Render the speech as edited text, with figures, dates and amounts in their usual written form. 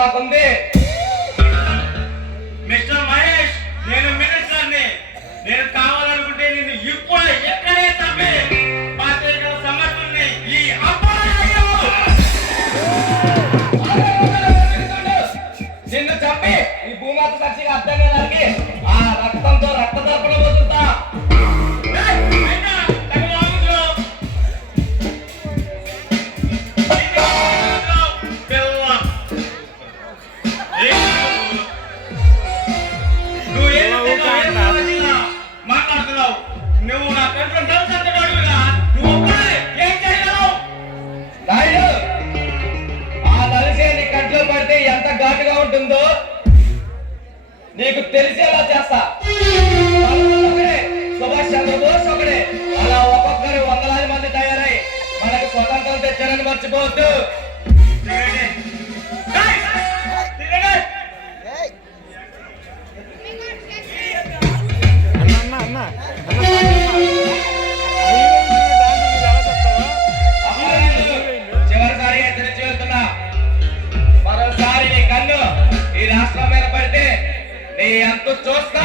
నాకుంది. మిస్టర్ మహేష్, నేను మినిస్టర్ని. నేను కావాలనుకుంటే నిన్ను ఇప్పుడు ఎక్కడే తప్పి పాత్రికల సమర్థుల్ని ఈ నిన్ను చంపి ఈ భూమాత సాక్షిగా అర్థంగా నరికి ఆ రక్తంతో రక్త తర్పణ పోతుంటా. మాట్లాడుతున్నావు. నువ్వు నా కంట్లో డబ్బుగా నువ్వు ఏం చేయగలవు? నాయుడు, ఆ నలిసే నీ కంట్లో పడితే ఎంత ఘాటుగా ఉంటుందో నీకు తెలిసేలా చేస్తా. సుభాష్ చంద్రబోస్ ఒకడే, అలా ఒక్కొక్కరు వందలాది మంది తయారై మనకు స్వతంత్రం తెచ్చారని మర్చిపోవద్దు. చివరిసారి హెచ్చరించి వెళ్తున్నా, మరోసారి నీ కన్ను ఈ రాష్ట్రం మీద పడితే నీ అంతు చూస్తా.